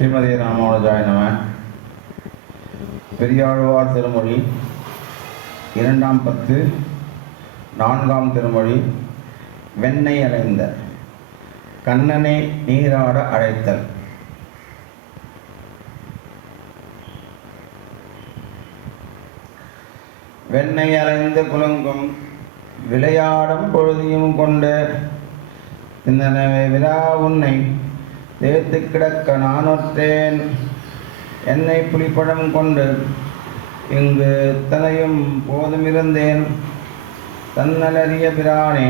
ஸ்ரீமதி ராமானுஜாய நம. பெரியாழ்வார் திருமொழி 2ஆம் பத்து 4ஆம் திருமொழி. வெண்ணை அலைந்த கண்ணனை நீராட அழைத்தல். வெண்ணை அலைந்து குலுங்கும் விளையாடும் பொழுதியும் கொண்டு தின்னனவே விழா உன்னை தேர்த்து கிடக்க நானொற்றேன். என்னை புலிப்பழம் கொண்டு இங்கு தனையும் போதுமிருந்தேன். தன்னலறிய பிரானே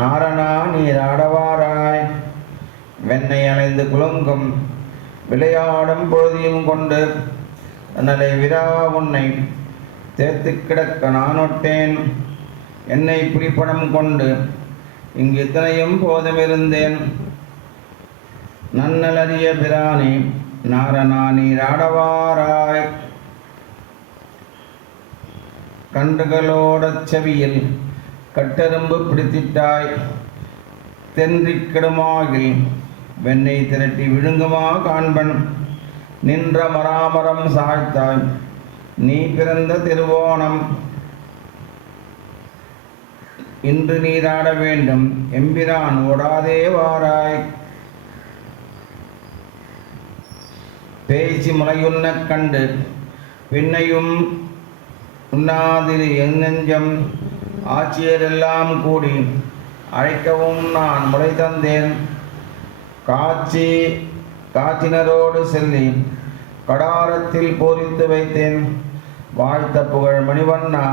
நாரணா நீராடவாராய். வெண்ணை அலைந்து குலுங்கும் விளையாடும் பொழுதியும் கொண்டு தன்னலை விரா உன்னை தேர்த்து கிடக்க நானொட்டேன். என்னை புலிப்பழம் கொண்டு இங்கு இத்தனையும் போதுமிருந்தேன். நன்னலறிய பிரானே நாரணா நீராடவாராய். கண்டுகளோடச் செவியில் கட்டெரும்பு பிடித்திட்டாய். தென்றிக்கிடுமாகில் வெண்ணை திரட்டி விழுங்குமா காண்பன். நின்ற மராமரம் சாய்த்தாய் நீ பிறந்த திருவோணம். இன்று நீராட வேண்டும் எம்பிரான் ஓடாதே வாராய். பேச்சு முளையுண்ணக் கண்டு பின்னையும் உண்ணாதிரு என் நெஞ்சம். ஆட்சியரெல்லாம் கூடி அழைக்கவும் நான் முளை தந்தேன். காச்சினரோடு செல்லி கடாரத்தில் போரித்து வைத்தேன். வாழ்த்த புகழ் மணிவண்ணா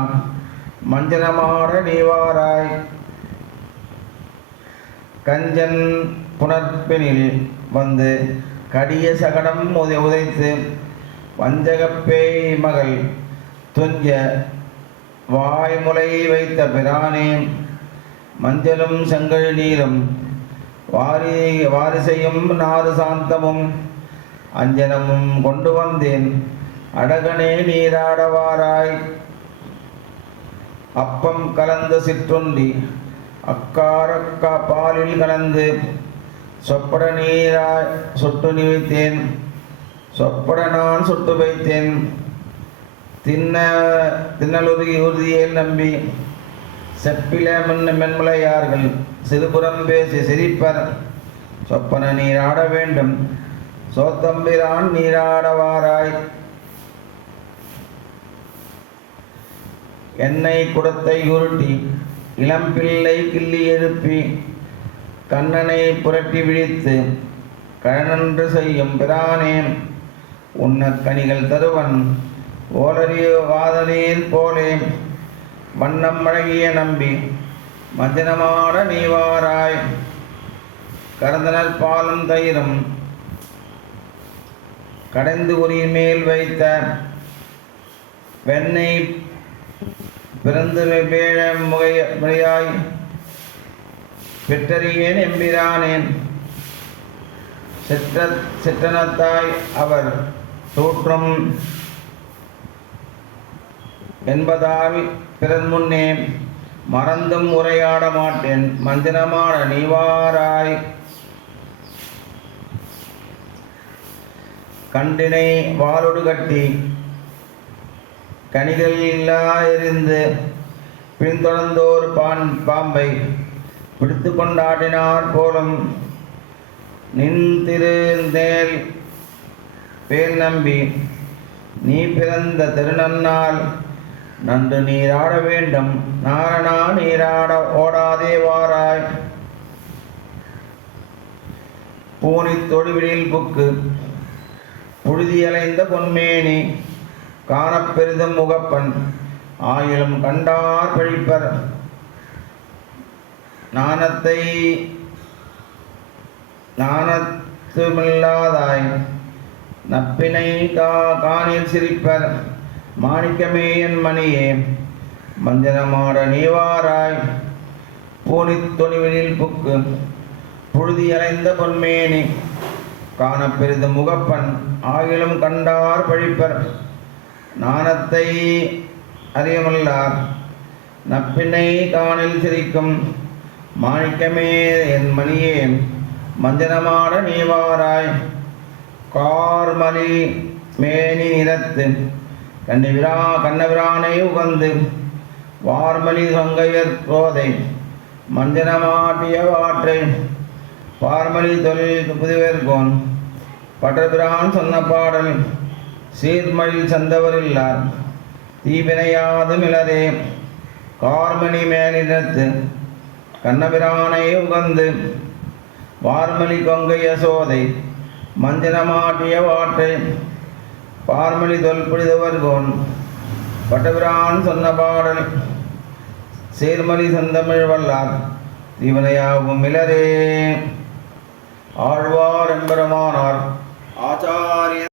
மஞ்சனமாட நீவாராய். கஞ்சன் புனர்பெனில் வந்து கடிய சகடம் உதைத்து வஞ்சகப்பேய் மகள் துஞ்ச வாய்முலை வைத்த பிரானே. மஞ்சளும் செங்கல் நீரும் வாரிசையும் நாறு சாந்தமும் அஞ்சனமும் கொண்டு வந்தேன். அடகனே நீராடவாராய். அப்பம் கலந்த சிற்றுண்டி அக்காரக்கா பாலில் கலந்து சொப்பட நீராய் சொட்டு வைத்தேன். சொப்பட நான் சொட்டு வைத்தேன். உறுதியில் நம்பி செப்பில மென்முலையார்கள் சிறுபுறம் பேசி சிரிப்பர். சொப்பன நீராட வேண்டும் சோத்தம்பிரான் நீராடவாராய். எண்ணெய் குடத்தை உருட்டி இளம்பிள்ளை கிள்ளி எழுப்பி கண்ணனை புரட்டி விழித்து கழனன்று செய்யும் பிரானே. உண்ணக் கனிகள் தருவன் ஓலறிய வாதனீர் போலே. வண்ணம் அழகிய நம்பி மஞ்சனமாட நீவாராய். கரந்தனல் பாலும் தயிரும் கடைந்து உரியின் மேல் வைத்த வெண்ணெய் பிறந்து வேழ முறையாய் பெற்றறியேன் எம்பிரானேன். சிற்றனத்தாய் அவர் தோற்றம் என்பதால் பிறர் முன்னே மறந்தும் உரையாட மாட்டேன். மஞ்சனமான நீவாராய். கண்டினை வாளொடு கட்டி கனிகள் இல்லா எறிந்து பின்தொடர்ந்தோர் பாம்பை பிடித்து கொண்டாடினார் போலும். நின் திருந்தேல் பேர் நம்பி நீ பிறந்த திருநன்னால் நன்று நீராட வேண்டும் நாரணா நீராட ஓடாதே வாராய். பூனித் தொடுவிடில் புக்கு புழுதியலைந்த பொன்மேனி காணப்பெரிதும் முகப்பன் ஆயிலும் கண்டார் பழிப்பர். நாணத்துமில்லாதாய் நப்பினை காணில் சிரிப்பர். மாணிக்கமே என் மணியே மஞ்சனமாட நீவாராய். பூனித் தொனிவினில் புக்கு புழுதியலைந்த பொன்மேனி காணப்பெரிதும் முகப்பன் ஆயிலும் கண்டார் பழிப்பர். நாணத்தை அறியமல்லார் நப்பினை காணில் சிரிக்கும். மாணிக்கமே என் மணியே மஞ்சனமாட நீவாராய். கார்மலி மேனி நிறத்து கண்ணபிரானை உகந்து வார்மலி சங்கையர் கோதை மஞ்சனமாட்டிய வாற்றை பார்மலி தொழில் புதுவேற்கோன் பட்டபிரான் சொன்ன பாடல் சீர்மழில் சந்தவரில்லார் தீவினையாது மிளரே கார்மணி மேலினத்து கண்ணபிரானை உகந்து வார்மலி கொங்கை யசோதை மஞ்சனமாட்டிய வாற்றை பார்மலி தொல்புரிதவர்கோன் பட்டபிரான் சொன்ன பாடல் சீர்மலி சந்தமிழ் வல்லார் தீவினையாகும் மிளரே. ஆழ்வார் எம்பெருமானார் ஆச்சாரிய